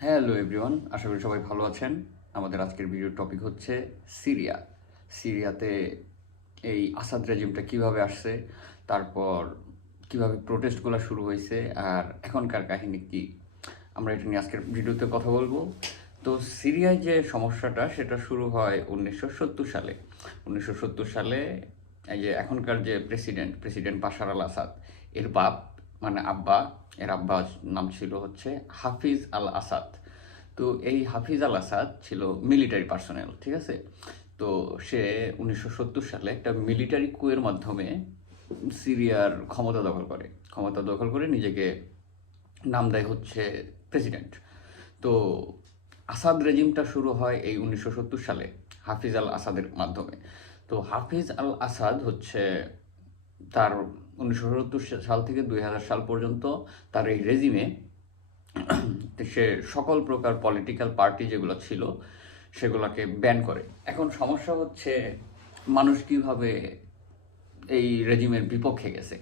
Hello everyone, আশা করি সবাই ভালো আছেন। আমাদের আজকের ভিডিওর টপিক হচ্ছে সিরিয়া। সিরিয়াতে এই আসাদ রেজিমটা কিভাবে আসছে, তারপর কিভাবে প্রোটেস্টগুলো শুরু হয়েছে, আর এখনকার কাহিনী কি, আমরা এটা নিয়ে আজকের ভিডিওতে কথা বলবো। তো সিরিয়ায় যে সমস্যাটা সেটা শুরু হয় 1970 সালে। 1970 সালে এই যে এখনকার যে প্রেসিডেন্ট বাশার আল আসাদ, এর বাপ মানে আব্বা, এর আব্বা নাম ছিল হচ্ছে হাফিজ আল আসাদ। তো এই হাফিজ আল আসাদ ছিল মিলিটারি পার্সোনেল, ঠিক আছে। তো সে 1970 সালে একটা মিলিটারি কুয়ের মাধ্যমে সিরিয়ার ক্ষমতা দখল করে নিজেকে নাম দেয় হচ্ছে প্রেসিডেন্ট। তো আসাদ রেজিমটা শুরু হয় এই 1970 সালে হাফিজ আল আসাদের মাধ্যমে। তো হাফিজ আল আসাদ হচ্ছে তার 1970 সাল থেকে 2000 সাল পর্যন্ত তার এই রেজিমে সে সকল প্রকার পলিটিক্যাল পার্টি যেগুলো ছিল সেগুলোকে ব্যান করে। এখন সমস্যা হচ্ছে মানুষ কিভাবে এই রেজিমের বিপক্ষে গেছে।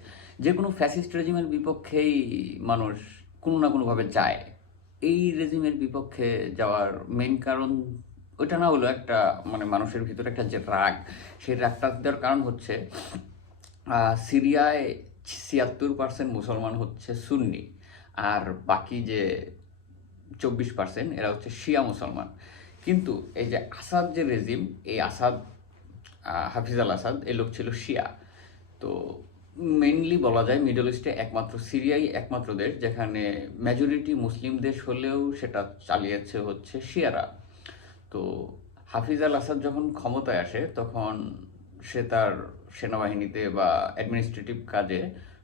যে কোনো ফ্যাসিস্ট রেজিমের বিপক্ষেই মানুষ কোনো না কোনোভাবে যায়। এই রেজিমের বিপক্ষে যাওয়ার মেইন কারণ ওইটা না হলো একটা মানে মানুষের ভিতরে একটা যে রাগ, সেই রাগটা দেওয়ার কারণ হচ্ছে সিরিয়ায় 76% মুসলমান হচ্ছে সুন্নি, আর বাকি যে 24% এরা হচ্ছে শিয়া মুসলমান। কিন্তু এই যে আসাদ যে রেজিম, এই আসাদ হাফিজ আল আসাদ এই লোক ছিল শিয়া। তো মেইনলি বলা যায় মিডল ইস্টে একমাত্র সিরিয়াই একমাত্র দেশ যেখানে মেজরিটি মুসলিম দেশ হলেও সেটা চালিয়েছে হচ্ছে শিয়ারা। তো হাফিজ আল আসাদ যখন ক্ষমতায় আসে তখন সে তার সেনাবাহিনীতে বা অ্যাডমিনিস্ট্রেটিভ কাজে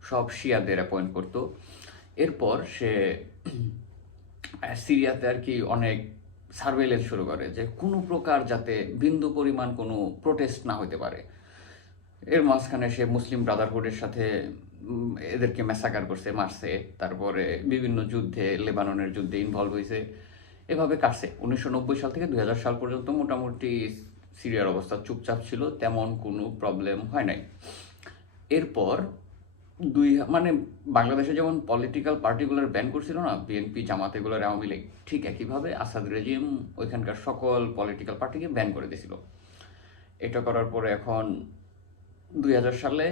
সব শিয়াদের অ্যাপয়েন্ট করতো। এরপর সে সিরিয়াতে আর কি অনেক সার্ভেলেন্স শুরু করে যে কোনো প্রকার যাতে বিন্দু পরিমাণ কোনো প্রোটেস্ট না হতে পারে। এর মাঝখানে সে মুসলিম ব্রাদারহুডের সাথে এদেরকে ম্যাসাকার করছে, মারছে। তারপরে বিভিন্ন যুদ্ধে, লেবাননের যুদ্ধে ইনভলভ হয়েছে। এভাবে কাটছে 1990 সাল থেকে 2000 সাল পর্যন্ত। মোটামুটি সিরিয়ার অবস্থা চুপচাপ ছিল, তেমন কোনো প্রবলেম হয় নাই। এরপর মানে বাংলাদেশে যেমন পলিটিক্যাল পার্টিগুলোর ব্যান করছিল না, বিএনপি, জামাত, এগুলোর, আওয়ামী লীগ, ঠিক একইভাবে আসাদ রেজিম ওইখানকার সকল পলিটিক্যাল পার্টিকে ব্যান করে দিয়েছিল। এটা করার পরে এখন 2000 সালে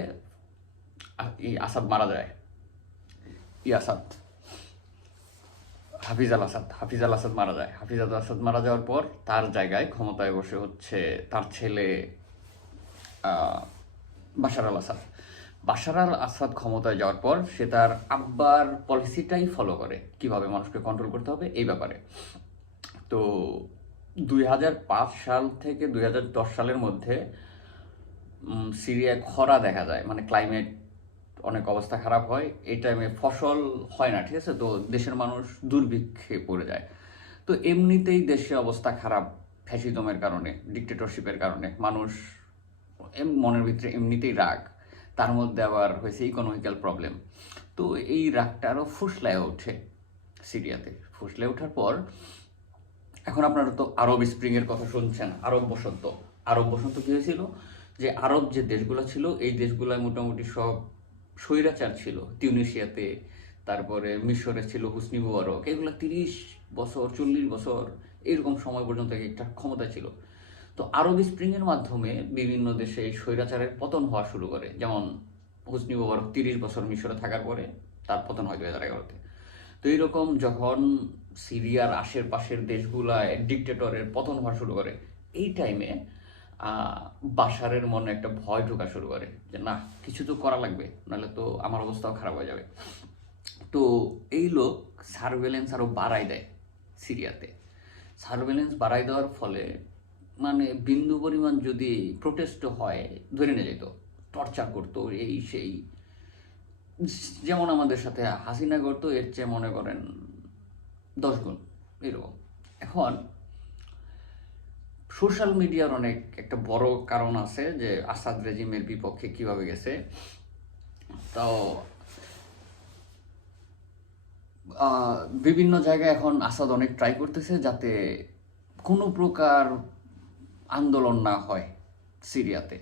এই আসাদ মারা যায়। ই আসাদ হাফিজ আল আসাদ মারা যায়। হাফিজ আল আসাদ মারা যাওয়ার পর তার জায়গায় ক্ষমতায় বসে হচ্ছে তার ছেলে আহ, বাশার আল আসাদ। বাশার আল আসাদ ক্ষমতায় যাওয়ার পর সে তার আব্বার পলিসিটাই ফলো করে, কিভাবে মানুষকে কন্ট্রোল করতে হবে এই ব্যাপারে। তো 2005 সাল থেকে 2010 সালের মধ্যে সিরিয়ায় খরা দেখা যায়, মানে ক্লাইমেট অনেক অবস্থা খারাপ হয়। এই টাইমে ফসল হয় না, ঠিক আছে। তো দেশের মানুষ দুর্ভিক্ষে পড়ে যায়। তো এমনিতেই দেশে অবস্থা খারাপ, ফ্যাসিজমের কারণে, ডিক্টেটরশিপের কারণে মানুষ মনের ভিতরে এমনিতেই রাগ, তার মধ্যে আবার হয়েছে ইকোনমিক্যাল প্রবলেম। তো এই রাগটা আরও ফুসলায় ওঠে সিরিয়াতে। ফুসলে ওঠার পর এখন আপনারা তো আরব স্প্রিংয়ের কথা শুনছেন, আরব বসন্ত কী হয়েছিল, যে আরব যে দেশগুলো ছিল এই দেশগুলোয় মোটামুটি সব স্বৈরাচার ছিল। তিউনিসিয়াতে, তারপরে মিশরে ছিল হুসনি মুবারক, এগুলো 30 বছর 40 বছর এরকম সময় পর্যন্ত একটা ক্ষমতা ছিল। তো আরব স্প্রিংয়ের মাধ্যমে বিভিন্ন দেশে এই স্বৈরাচারের পতন হওয়া শুরু করে। যেমন হুসনি মুবারক 30 বছর মিশরে থাকার পরে তার পতন হয় 2011-তে। তো এইরকম যখন সিরিয়ার আশেপাশের দেশগুলায় ডিকটেটরের পতন হওয়া শুরু করে, এই টাইমে বাশারের মনে একটা ভয় ঢোকা শুরু করে যে না, কিছু তো করা লাগবে, নাহলে তো আমার অবস্থাও খারাপ হয়ে যাবে। তো এই লোক সার্ভেলেন্স আরও বাড়াই দেয় সিরিয়াতে। সার্ভেলেন্স বাড়াই দেওয়ার ফলে মানে বিন্দু পরিমাণ যদি প্রোটেস্ট হয় ধরে নিয়ে যেত, টর্চার করতো, এই সেই। যেমন আমাদের সাথে হাসিনা করতো, এর চেয়ে মনে করেন 10 গুণ এরকম। এখন সোশ্যাল মিডিয়ার অনেক একটা বড় কারণ আছে যে আসাদ রেজিমের বিপক্ষে কিভাবে গেছে। তো বিভিন্ন জায়গায় এখন আসাদ অনেক ট্রাই করতেছে যাতে কোনো প্রকার আন্দোলন না হয় সিরিয়াতে।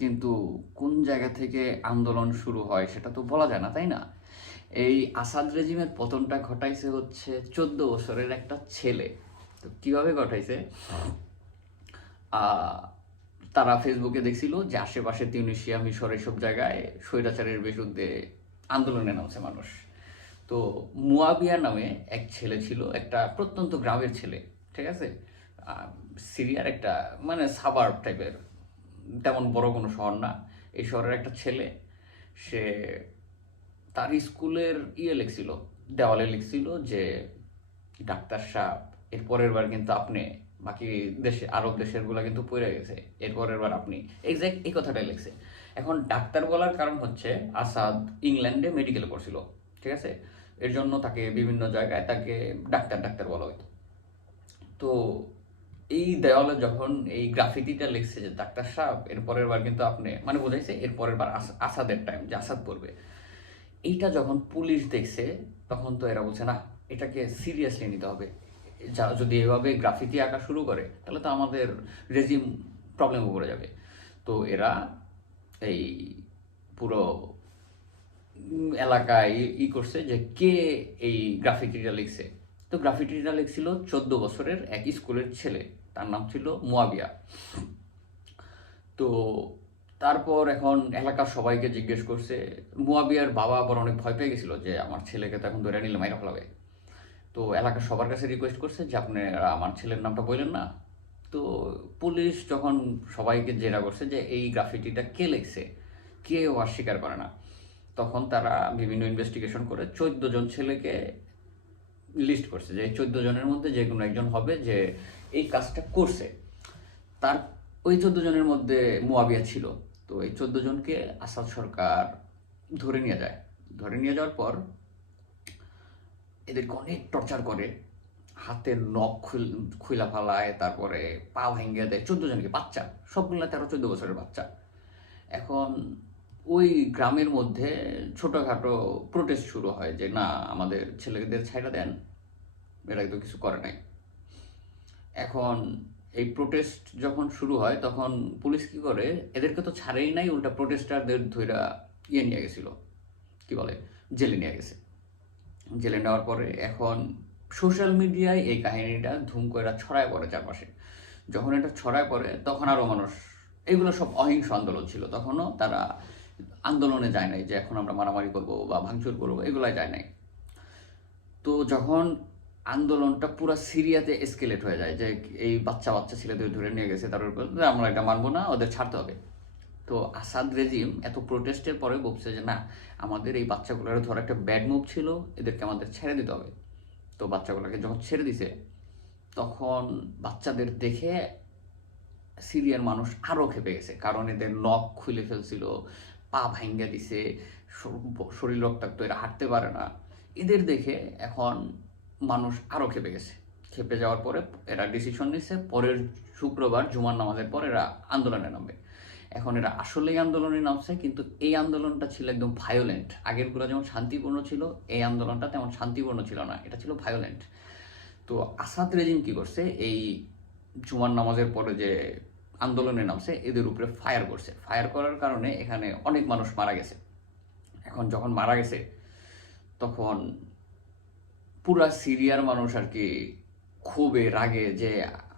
কিন্তু কোন জায়গা থেকে আন্দোলন শুরু হয় সেটা তো বলা যায় না, তাই না? এই আসাদ রেজিমের পতনটা ঘটাইছে হচ্ছে 14 বছরের একটা ছেলে। তো কিভাবে ঘটাইছে, তারা ফেসবুকে দেখছিল যে আশেপাশে তিউনিসিয়া, মিশর এসব জায়গায় স্বৈরাচারের বিরুদ্ধে আন্দোলনে নামছে মানুষ। তো মুয়াবিয়া নামে এক ছেলে ছিল, একটা প্রত্যন্ত গ্রামের ছেলে, ঠিক আছে, সিরিয়ার একটা মানে সাবার্ব টাইপের, তেমন বড় কোনো শহর না, এই শহরের একটা ছেলে। সে তার স্কুলের লিখছিল, দেওয়ালে লিখছিল যে ডাক্তার সাহেব, এর পরের বার কিন্তু আপনি, বাকি দেশে আরব দেশের গুলা কিন্তু পড়ে গেছে, এর পরের বার আপনি, এক্স্যাক্ট এই কথাটাই লিখছে। এখন ডাক্তার বলার কারণ হচ্ছে আসাদ ইংল্যান্ডে মেডিকেল পড়ছিল, ঠিক আছে, এর জন্য তাকে বিভিন্ন জায়গায় তাকে ডাক্তার ডাক্তার বলা হতো। তো এই দেওয়ালে যখন এই গ্রাফিতিটা লিখছে যে ডাক্তার সাহেব এর পরের বার কিন্তু আপনি, মানে বোঝাইছে এর পরের বার আসাদের টাইম, যে আসাদ পড়বে, এইটা যখন পুলিশ দেখছে তখন তো এরা বলছে না, এটাকে সিরিয়াসলি নিতে হবে, যা যদি এভাবে গ্রাফিতি আঁকা শুরু করে তাহলে তো আমাদের রেজিম প্রবলেমে পড়ে যাবে। তো এরা এই পুরো এলাকায় করছে যে কে এই গ্রাফিটিটা লিখছে। তো গ্রাফিটিটা লিখছিল 14 বছরের এক স্কুলের ছেলে, তার নাম ছিল মুয়াবিয়া। তো তারপর এখন এলাকার সবাইকে জিজ্ঞেস করছে, মুয়াবিয়ার বাবা আবার অনেক ভয় পেয়ে গেছিল যে আমার ছেলেকে তো এখন ধরে নিলে মাইরা ফেলাবে। তো এলাকার সবার কাছে রিকোয়েস্ট করছে যে আপনারা আমার ছেলের নামটা বললেন না। তো পুলিশ যখন সবাইকে জেরা করছে যে এই গ্রাফিটিটা কে লিখছে, কেউ অস্বীকার করে না, তখন তারা বিভিন্ন ইনভেস্টিগেশন করে 14 জন ছেলেকে লিস্ট করছে যে এই 14 জনের মধ্যে যে কোনো একজন হবে যে এই কাজটা করছে। তার ওই 14 জনের মধ্যে মুয়াবিয়া ছিল। তো এই 14 জনকে আসাদ সরকার ধরে নিয়ে যায়। ধরে নিয়ে যাওয়ার পর এদেরকে অনেক টর্চার করে, হাতের নখ খুইলা ফালায়, তারপরে পা ভেঙে দেয়। 14 জনকে, বাচ্চা সবগুলো 13-14 বছরের বাচ্চা। এখন ওই গ্রামের মধ্যে ছোটোখাটো প্রোটেস্ট শুরু হয় যে না, আমাদের ছেলেদের ছাইড়া দেন, এরা তো কিছু করে নাই। এখন এই প্রোটেস্ট যখন শুরু হয় তখন পুলিশ কি করে, এদেরকে তো ছাড়েই নাই, উল্টা প্রোটেস্টারদের ধইরা নিয়ে গেছিল, কি বলে, জেলে নিয়ে গেছে। জেলে নেওয়ার পরে এখন সোশ্যাল মিডিয়ায় এই কাহিনীটা ধুম করে ছড়ায় পড়ে চারপাশে। যখন এটা ছড়ায় পড়ে তখন আরও মানুষ, এগুলো সব অহিংস আন্দোলন ছিল, তখনও তারা আন্দোলনে যায় নাই যে এখন আমরা মারামারি করবো বা ভাঙচুর করবো, এগুলাই যায় নাই। তো যখন আন্দোলনটা পুরো সিরিয়াতে এসকেলেট হয়ে যায় যে এই বাচ্চা বাচ্চা ছেলেদের ধরে নিয়ে গেছে, তার উপর আমরা এটা মানবো না, ওদের ছাড়তে হবে। তো আসাদ রেজিম এত প্রোটেস্টের পরে বলছে যে না, আমাদের এই বাচ্চাগুলোর ধর একটা ব্যাড মুভ ছিল, এদেরকে আমাদের ছেড়ে দিতে হবে। তো বাচ্চাগুলোকে যখন ছেড়ে দিছে তখন বাচ্চাদের দেখে সিরিয়ার মানুষ আরও খেপে গেছে, কারণ এদের নখ খুলে ফেলছিল, পা ভাঙ্গা দিছে, শরীর রক্তাক্ত, এরা হাঁটতে পারে না। এদের দেখে এখন মানুষ আরও খেপে গেছে। খেপে যাওয়ার পরে এরা ডিসিশন নিচ্ছে পরের শুক্রবার জুমার নামাজের পর এরা আন্দোলনে নামবে। এখন এরা আসলেই আন্দোলনে নামছে, কিন্তু এই আন্দোলনটা ছিল একদম ভায়োলেন্ট। আগেরগুলো যেমন শান্তিপূর্ণ ছিল, এই আন্দোলনটা তেমন শান্তিপূর্ণ ছিল না, এটা ছিল ভায়োলেন্ট। তো আসাদ রেজিম কি করছে, এই জুমার নামাজের পরে যে আন্দোলনে নামছে এদের উপরে ফায়ার করছে। ফায়ার করার কারণে এখানে অনেক মানুষ মারা গেছে। এখন যখন মারা গেছে তখন পুরা সিরিয়ার মানুষ আর কি ক্ষোভে রাগে যে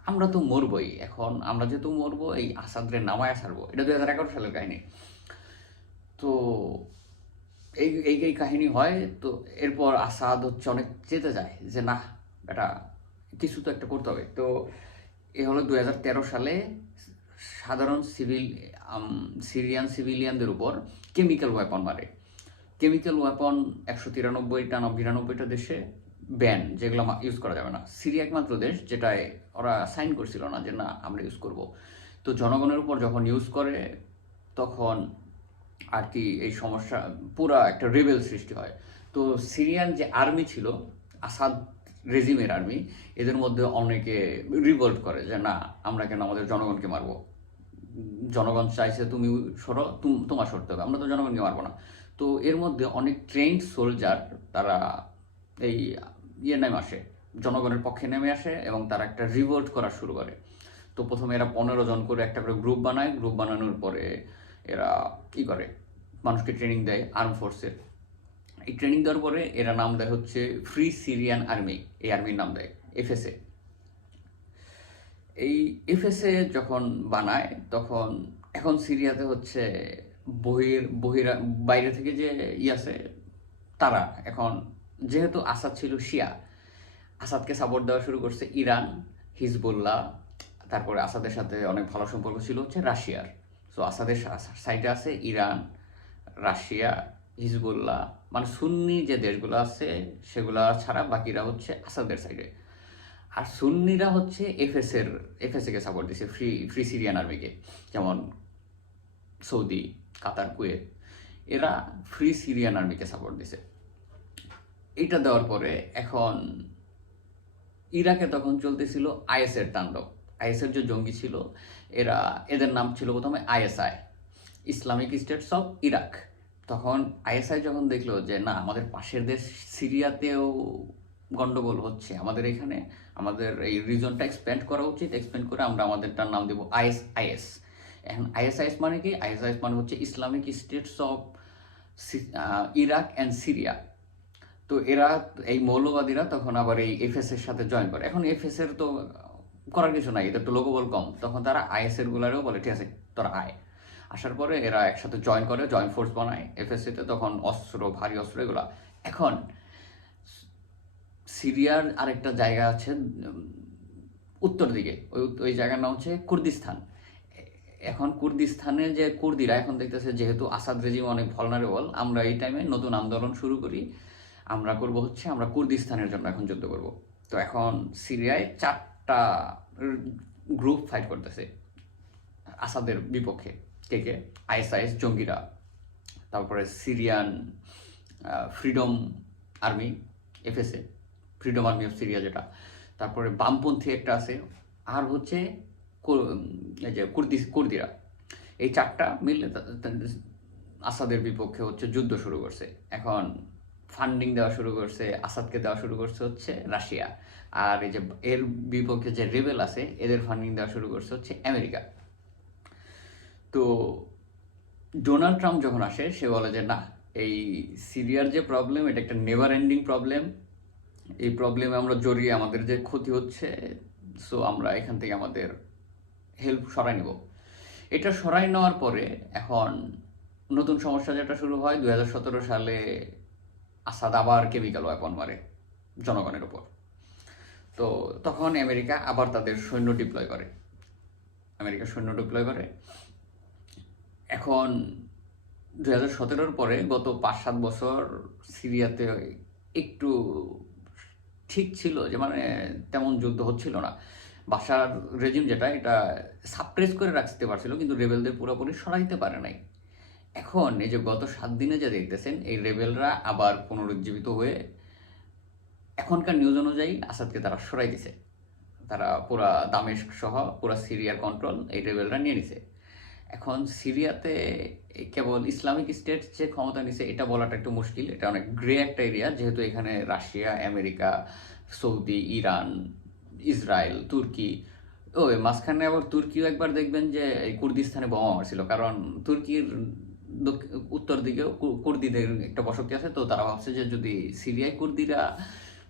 আমরা তো মরবই, এখন আমরা যেহেতু মরবো এই আসাদরে নামায় ছাড়বো। এটা 2011 সালের কাহিনী। তো এই এই এই কাহিনী হয়। তো এরপর আসাদ হচ্ছে অনেক চেতে যায় যে না, এটা কিছু তো একটা করতে হবে। তো এ হলো 2013 সালে সাধারণ সিরিয়ান সিভিলিয়ানদের উপর কেমিক্যাল ওয়েপন মারে। কেমিক্যাল ওয়েপন 193টা না 92টা দেশে ব্যান, যেগুলো ইউজ করা যাবে না। সিরিয়া একমাত্র দেশ যেটায় ওরা সাইন করছিল না যে না আমরা ইউজ করব। তো জনগণের উপর যখন ইউজ করে তখন আর কি এই সমস্যা, পুরা একটা রেবেল সৃষ্টি হয়। তো সিরিয়ান যে আর্মি ছিল, আসাদ রেজিমের আর্মি, এদের মধ্যে অনেকে রিভোল্ট করে যে না, আমরা কেন আমাদের জনগণকে মারবো, জনগণ চাইছে তুমি সরো, তোমার সরতে হবে, আমরা তো জনগণকে মারবো না। তো এর মধ্যে অনেক ট্রেন্ড সোলজার তারা এই নেমে আসে, জনগণের পক্ষে নেমে আসে এবং তারা একটা রিভোল্ট করা শুরু করে। তো প্রথমে এরা 15 জন করে একটা করে গ্রুপ বানায়। গ্রুপ বানানোর পরে এরা কি করে, মানুষকে ট্রেনিং দেয় আর্ম ফোর্সের। এই ট্রেনিং দেওয়ার পরে এরা নাম দেয় হচ্ছে ফ্রি সিরিয়ান আর্মি, এই আর্মির নাম দেয় এফএসএ। এই এফএসএ যখন বানায় তখন এখন সিরিয়াতে হচ্ছে বাইরে থেকে যে আছে তারা এখন, যেহেতু আসাদ ছিল শিয়া, আসাদকে সাপোর্ট দেওয়া শুরু করছে ইরান, হিজবুল্লাহ, তারপরে আসাদের সাথে অনেক ভালো সম্পর্ক ছিল হচ্ছে রাশিয়ার। সো আসাদের সাইডে আছে ইরান, রাশিয়া, হিজবুল্লাহ, মানে সুন্নি যে দেশগুলো আছে সেগুলা ছাড়া বাকিরা হচ্ছে আসাদের সাইডে। আর সুন্নিরা হচ্ছে এফএসএ কে সাপোর্ট দিছে, ফ্রি সিরিয়ান আর্মিকে, যেমন সৌদি, কাতার, কুয়েত, এরা ফ্রি সিরিয়ান আর্মিকে সাপোর্ট দিছে। এইটা দেওয়ার পরে এখন ইরাকে তখন চলতেছিল আইএসের তাণ্ডব। আইএসের যে জঙ্গি ছিল এদের নাম ছিল প্রথমে ISI, Islamic states of Iraq. তখন আইএসআই যখন দেখলো যে না, আমাদের পাশের দেশ সিরিয়াতেও গন্ডগোল হচ্ছে, আমাদের এখানে আমাদের এই রিজনটা এক্সপ্যান্ড করা উচিত, এক্সপ্যান্ড করে আমরা আমাদেরটার নাম দেবো আইএসআইএস। এখন আইএসআইএস মানে কি? আইএসআইএস মানে হচ্ছে Islamic states of Iraq and Syria. তো এরা এই মৌলবাদীরা তখন আবার এই এফএসের সাথে জয়েন করে। এখন এফএসের তো করার কিছু নাই, এদের তো লোকবল কম, তখন তারা আইএসের গুলারেও বলে ঠিক আছে তোরা আয়। আসার পরে এরা একসাথে জয়েন করে, জয়েন্ট ফোর্স বানায় এফএসএতে, তখন অস্ত্র, ভারী অস্ত্র এগুলা। এখন সিরিয়ার আরেকটা জায়গা আছে উত্তর দিকে, ওই জায়গার নাম হচ্ছে কুর্দিস্তান। এখন কুর্দিস্তানে যে কুর্দিরা এখন দেখতেছে যেহেতু আসাদ রেজিম অনেক ভলনারেবল, আমরা এই টাইমে নতুন আন্দোলন শুরু করি, আমরা করব হচ্ছে আমরা কুর্দিস্তানের জন্য এখন যুদ্ধ করব। তো এখন সিরিয়ায় 4টা গ্রুপ ফাইট করতেছে আসাদের বিপক্ষে। কে? আইএসআইএস জঙ্গিরা, তারপরে Syrian freedom army, FSA, freedom army of Syria যেটা, তারপরে বামপন্থী একটা আছে, আর হচ্ছে এই যে কুর্দিরা। এই 4টা মিলে আসাদের বিপক্ষে হচ্ছে যুদ্ধ শুরু করছে। এখন ফান্ডিং দেওয়া শুরু করছে, আসাদকে দেওয়া শুরু করছে হচ্ছে রাশিয়া। আর এই যে এর বিপক্ষে যে রেবেল আছে এদের ফান্ডিং দেওয়া শুরু করছে হচ্ছে আমেরিকা। তো ডোনাল্ড ট্রাম্প যখন আসে সে বলে যে না, এই সিরিয়ার যে প্রবলেম এটা একটা নেভার এন্ডিং প্রবলেম, এই প্রবলেমে আমরা জড়িয়ে আমাদের যে ক্ষতি হচ্ছে, সো আমরা এখান থেকে আমাদের হেল্প সরাই নেব। এটা সরাই নেওয়ার পরে এখন নতুন সমস্যা যেটা শুরু হয় 2017 সালে, আসাদ আবার কেমিক্যাল ওয়েপন মারে জনগণের উপর। তো তখন আমেরিকা আবার তাদের সৈন্য ডিপ্লয় করে, এখন 2017 পরে গত 5-7 বছর সিরিয়াতে একটু ঠিক ছিল, যে মানে তেমন যুদ্ধ হচ্ছিল না। বাশার রেজিম যেটা, এটা সাপ্রেস করে রাখতে পারছিল, কিন্তু রেবেলদের পুরোপুরি সরাইতে পারে নাই। এখন এই যে গত 7 দিনে যা দেখতেছেন, এই রেবেলরা আবার পুনরুজ্জীবিত হয়ে এখনকার নিউজ অনুযায়ী আসাদকে তারা সরাই দিছে। তারা পুরা দামেস্ক সহ পুরা সিরিয়ার কন্ট্রোল এই রেবেলরা নিয়ে নিছে। এখন সিরিয়াতে কেবল ইসলামিক স্টেট যে ক্ষমতা নিছে এটা বলাটা একটু মুশকিল, এটা অনেক গ্রে একটা এরিয়া, যেহেতু এখানে Russia, America, Saudi, Iran, Israel, তুর্কি, মাঝখানে আবার তুর্কিও একবার দেখবেন যে এই কুর্দিস্তানে বোমা মারছিল, কারণ তুর্কির উত্তর দিকেও কুর্দিদের একটা বসতি আছে। তো তারা ভাবছে যে যদি সিরিয়ায় কুর্দিরা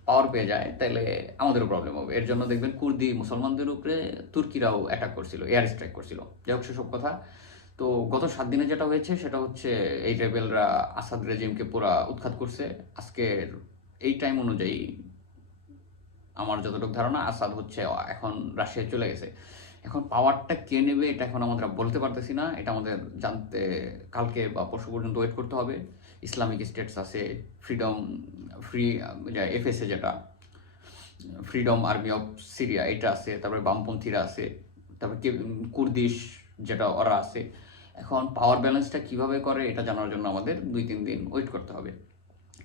পাওয়ার পেয়ে যায় তাহলে আমাদেরও প্রবলেম হবে, এর জন্য দেখবেন কুর্দি মুসলমানদের উপরে তুর্কিরাও অ্যাটাক করছিল, এয়ার স্ট্রাইক করছিল। যাই হোক, সেসব কথা। তো গত 7 দিনে যেটা হয়েছে সেটা হচ্ছে এই রেবেলরা আসাদ রেজিমকে পুরা উৎখাত করছে। আজকের এই টাইম অনুযায়ী আমার যতটুকু ধারণা, আসাদ হচ্ছে এখন রাশিয়ায় চলে গেছে। এখন পাওয়ারটা কে নেবে এটা এখন আমরা বলতে পারতেছি না, এটা আমাদের জানতে কালকে বা পরশু পর্যন্ত ওয়েট করতে হবে। ইসলামিক স্টেটস আছে, এফএসএ যেটা ফ্রিডম আর্মি অফ সিরিয়া এটা আছে, তারপরে বামপন্থীরা আছে, তারপরে কুর্দিশ যেটা ওরা আছে। এখন পাওয়ার ব্যালেন্সটা কিভাবে করে এটা জানার জন্য আমাদের 2-3 দিন ওয়েট করতে হবে।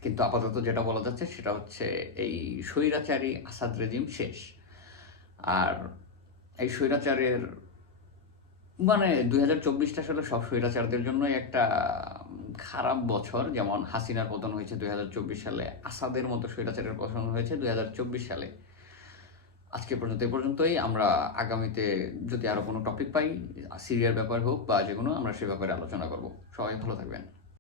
কিন্তু আপাতত যেটা বলা যাচ্ছে সেটা হচ্ছে এই স্বৈরাচারী আসাদ রেজিম শেষ। আর এই স্বৈরাচারের মানে 2024টা আসলে সব স্বৈরাচারদের জন্যই একটা খারাপ বছর। যেমন হাসিনার পতন হয়েছে 2024 সালে, আসাদের মতো স্বৈরাচারের পতন হয়েছে 2024 সালে। আজকে পর্যন্ত এই পর্যন্তই। আমরা আগামীতে যদি আরো কোনো টপিক পাই, সিরিয়ার ব্যাপার হোক বা যে কোনো, আমরা সে ব্যাপারে আলোচনা করব। সবাই ভালো থাকবেন।